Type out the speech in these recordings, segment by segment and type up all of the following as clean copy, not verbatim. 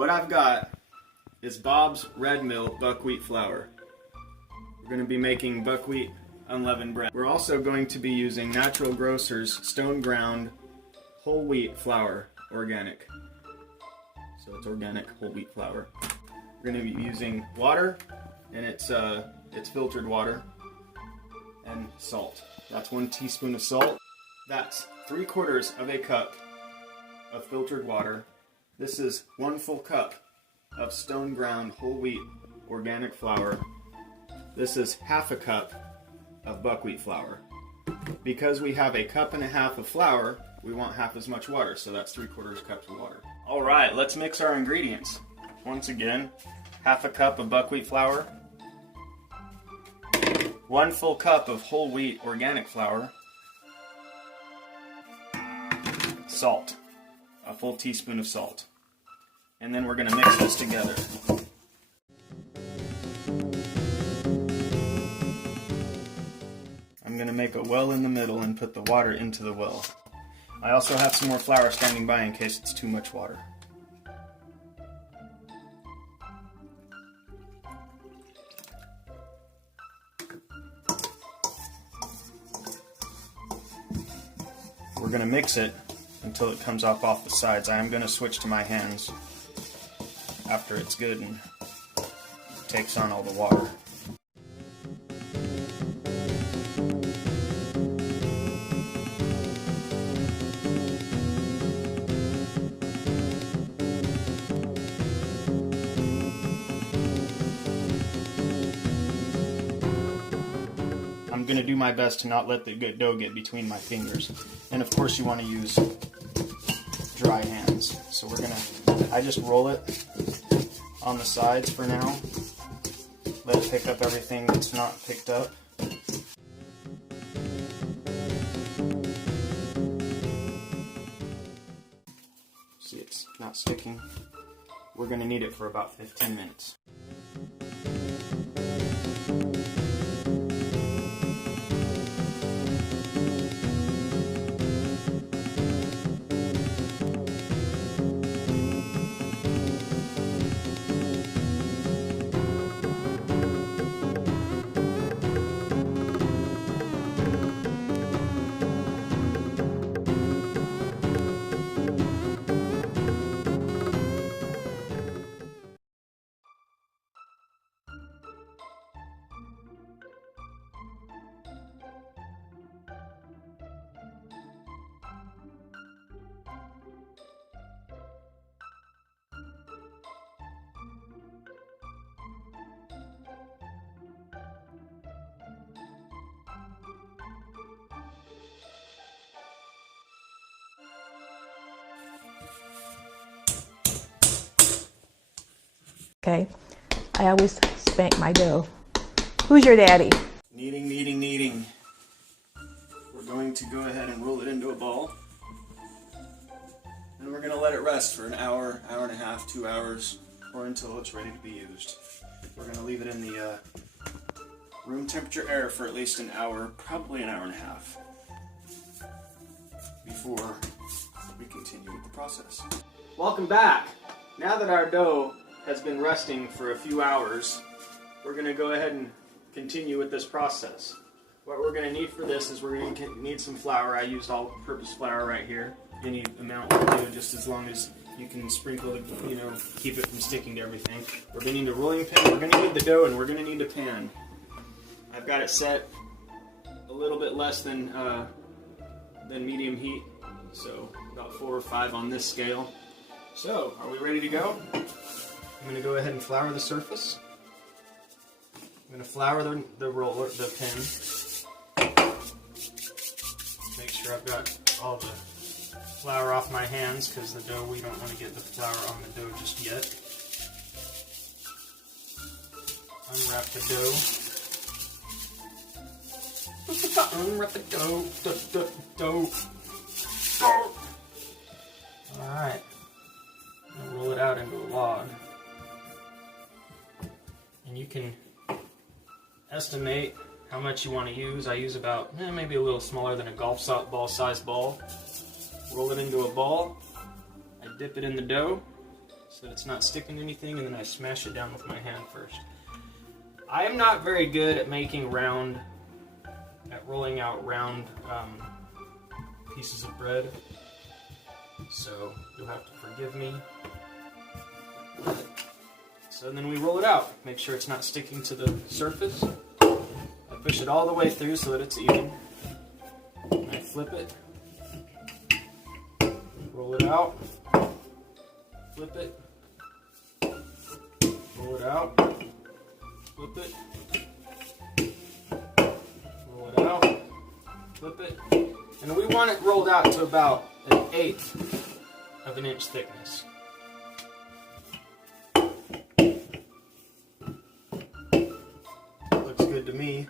What I've got is Bob's Red Mill buckwheat flour. We're going to be making buckwheat unleavened bread. We're also going to be using Natural Grocers stone ground whole wheat flour, organic. So it's organic whole wheat flour. We're going to be using water, and it's filtered water, and salt. That's 1 teaspoon of salt. That's 3/4 of a cup of filtered water. This is 1 full cup of stone ground whole wheat organic flour. This is 1/2 cup of buckwheat flour. Because we have 1.5 cups of flour, we want half as much water, so that's 3/4 cups of water. All right, let's mix our ingredients. Once again, 1/2 cup of buckwheat flour, 1 full cup of whole wheat organic flour, salt, a full teaspoon of salt, and then we're going to mix this together. I'm going to make a well in the middle and put the water into the well. I also have some more flour standing by in case it's too much water. We're going to mix it until it comes off the sides. I am going to switch to my hands after it's good and takes on all the water. I'm going to do my best to not let the dough get between my fingers. And of course you want to use dry hands. So I just roll it on the sides for now. Let it pick up everything that's not picked up. See, it's not sticking. We're going to knead it for about 15 minutes. Okay, I always spank my dough. Who's your daddy? Kneading, kneading, kneading. We're going to go ahead and roll it into a ball. And we're going to let it rest for an hour, hour and a half, 2 hours, or until it's ready to be used. We're going to leave it in the room temperature air for at least an hour, probably an hour and a half, before we continue with the process. Welcome back. Now that our dough has been resting for a few hours, we're going to go ahead and continue with this process. What we're going to need for this is we're going to need some flour. I used all-purpose flour right here. Any amount will do, just as long as you can sprinkle it, keep it from sticking to everything. We're going to need a rolling pin, we're going to need the dough, and we're going to need a pan. I've got it set a little bit less than medium heat, so about 4 or 5 on this scale. So, are we ready to go? I'm going to go ahead and flour the surface. I'm going to flour the roller, the pin. Make sure I've got all the flour off my hands, because the dough, we don't want to get the flour on the dough just yet. Unwrap the dough. Unwrap the dough. Alright. Roll it out into a log. And you can estimate how much you want to use. I use about maybe a little smaller than a golf ball size ball. Roll it into a ball. I dip it in the dough. so that it's not sticking to anything, and then I smash it down with my hand first. I am not very good at rolling out round pieces of bread, so you'll have to forgive me. So then we roll it out. Make sure it's not sticking to the surface. I push it all the way through so that it's even. And I flip it. Roll it out. Flip it. Roll it out. Flip it. Roll it out. Flip it. And we want it rolled out to about 1/8 of an inch thickness. Looks good to me.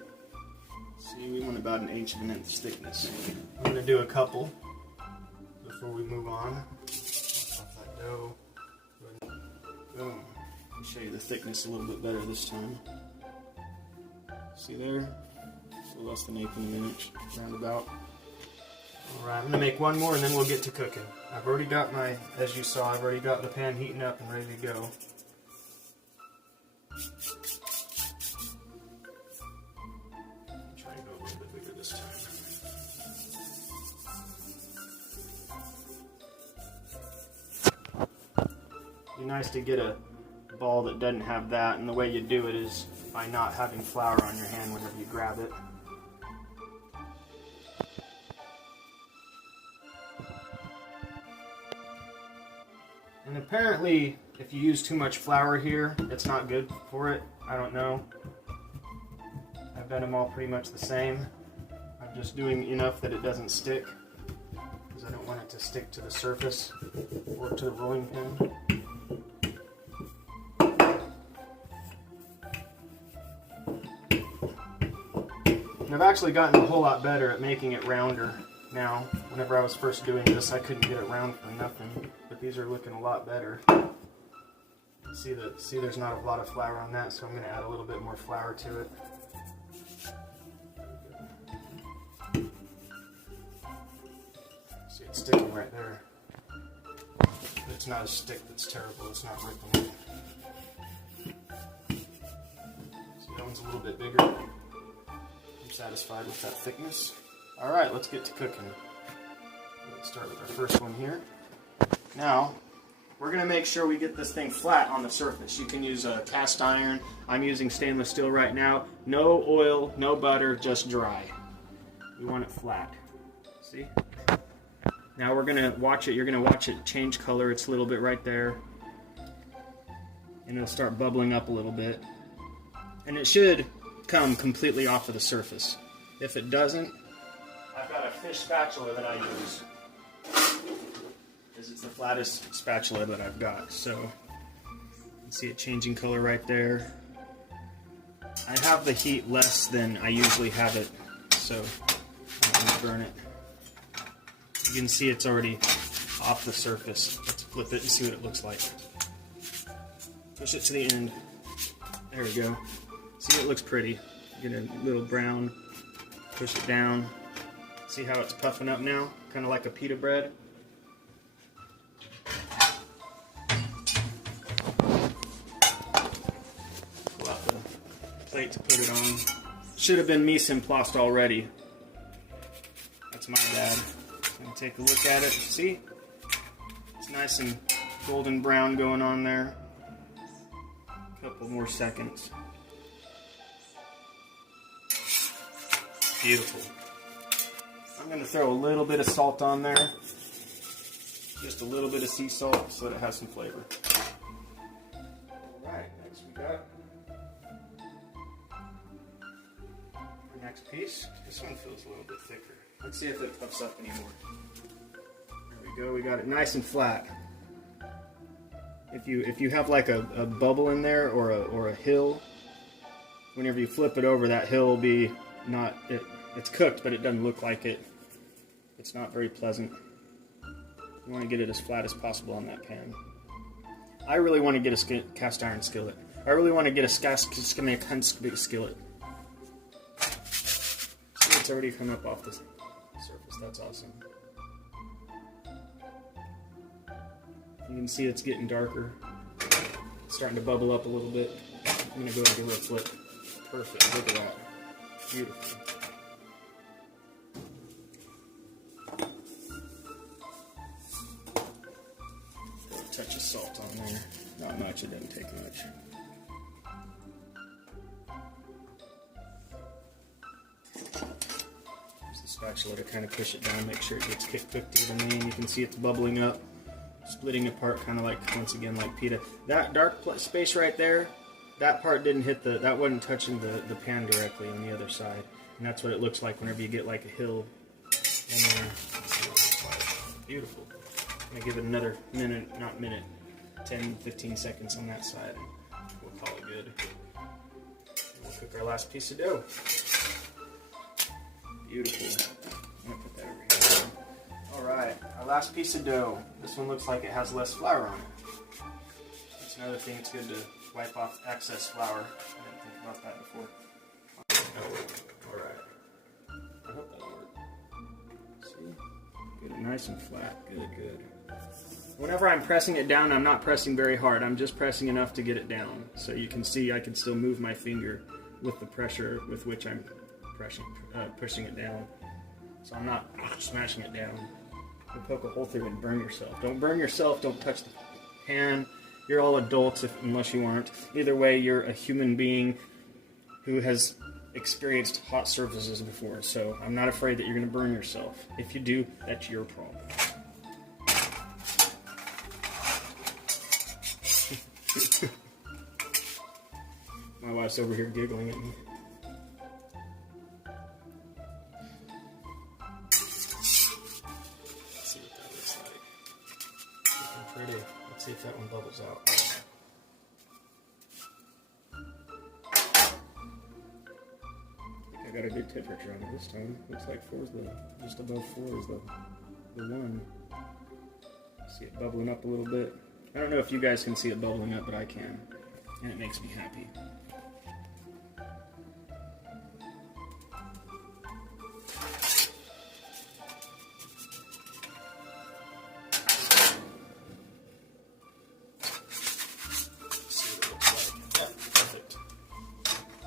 See, we want about 1/8 of an inch thickness. I'm going to do a couple before we move on. Off that dough. Boom. I'll show you the thickness a little bit better this time. See there? So less than 1/8 of an inch, roundabout. Alright, I'm going to make one more and then we'll get to cooking. I've already got as you saw, I've already got the pan heating up and ready to go. Try to go a little bit bigger this time. Be nice to get a ball that doesn't have that, and the way you do it is by not having flour on your hand whenever you grab it. And apparently, if you use too much flour here, it's not good for it. I don't know. I've done them all pretty much the same. I'm just doing enough that it doesn't stick, because I don't want it to stick to the surface or to the rolling pin. And I've actually gotten a whole lot better at making it rounder now. Whenever I was first doing this, I couldn't get it round for nothing, but these are looking a lot better. See there's not a lot of flour on that, so I'm going to add a little bit more flour to it. See, it's sticking right there. But it's not a stick that's terrible, it's not ripping it. See, that one's a little bit bigger. I'm satisfied with that thickness. Alright, let's get to cooking. Let's start with our first one here. Now, we're going to make sure we get this thing flat on the surface. You can use a cast iron. I'm using stainless steel right now. No oil, no butter, just dry. We want it flat. See? Now we're going to watch it. You're going to watch it change color. It's a little bit right there. And it'll start bubbling up a little bit. And it should come completely off of the surface. If it doesn't, I've got a fish spatula that I use. It's the flattest spatula that I've got. So you can see it changing color right there. I have the heat less than I usually have it, so I don't want to burn it. You can see it's already off the surface. Let's flip it and see what it looks like. Push it to the end. There we go. See, it looks pretty. Get a little brown. Push it down. See how it's puffing up now? Kind of like a pita bread. Pull out the plate to put it on. Should have been mise en place already. That's my bad. I'm going to take a look at it. See? It's nice and golden brown going on there. A couple more seconds. Beautiful. I'm going to throw a little bit of salt on there. Just a little bit of sea salt so that it has some flavor. Alright, next we got our next piece. This one feels a little bit thicker. Let's see if it puffs up anymore. There we go, we got it nice and flat. If you have like a bubble in there or a hill, whenever you flip it over, that hill will be it's cooked, but it doesn't look like it. It's not very pleasant. You want to get it as flat as possible on that pan. I really want to get a cast iron skillet. I really want to get a skillet. See, it's already come up off the surface. That's awesome. You can see it's getting darker. starting to bubble up a little bit. I'm going to go to give it a flip. Perfect. Look at that. Beautiful. Throw a touch of salt on there. Not much. It doesn't take much. Use the spatula to kind of push it down, make sure it gets cooked evenly, and you can see it's bubbling up, splitting apart, kind of like, once again, like pita. That dark space right there, that part didn't hit that wasn't touching the pan directly on the other side. And that's what it looks like whenever you get like a hill in there. Beautiful. I'm going to give it another minute, 10, 15 seconds on that side. We'll call it good. We'll cook our last piece of dough. Beautiful. I'm going to put that over here. Alright, our last piece of dough. This one looks like it has less flour on it. That's another thing, it's good to wipe off excess flour. I didn't think about that before. Alright. I hope that'll work. See? Get it nice and flat. Good. Whenever I'm pressing it down, I'm not pressing very hard. I'm just pressing enough to get it down. So you can see I can still move my finger with the pressure with which I'm pushing it down. So I'm not smashing it down. You poke a hole through and burn yourself. Don't burn yourself. Don't touch the pan. You're all adults unless you aren't. Either way, you're a human being who has experienced hot surfaces before. So I'm not afraid that you're going to burn yourself. If you do, that's your problem. My wife's over here giggling at me. Let's see what that looks like. Looking pretty. Let's see if that one bubbles out. I got a good temperature on it this time. Looks like just above 4 is the one. See it bubbling up a little bit. I don't know if you guys can see it bubbling up, but I can. And it makes me happy.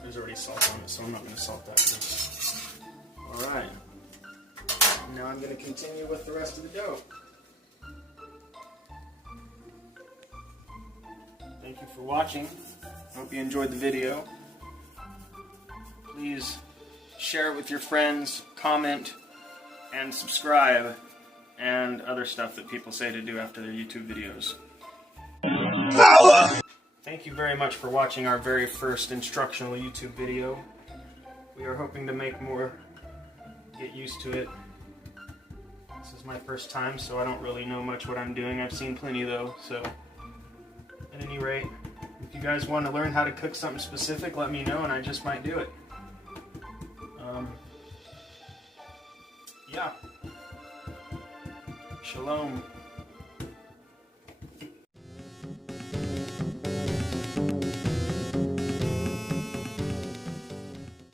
There's already salt on it, so I'm not going to salt that first. Alright. Now I'm going to continue with the rest of the dough. Thank you for watching. I hope you enjoyed the video. Please share it with your friends, comment, and subscribe, and other stuff that people say to do after their YouTube videos. Thank you very much for watching our very first instructional YouTube video. We are hoping to make more. Get used to it. This is my first time, so I don't really know much what I'm doing. I've seen plenty though, so at any rate, if you guys want to learn how to cook something specific, let me know and I just might do it. Yeah. Shalom.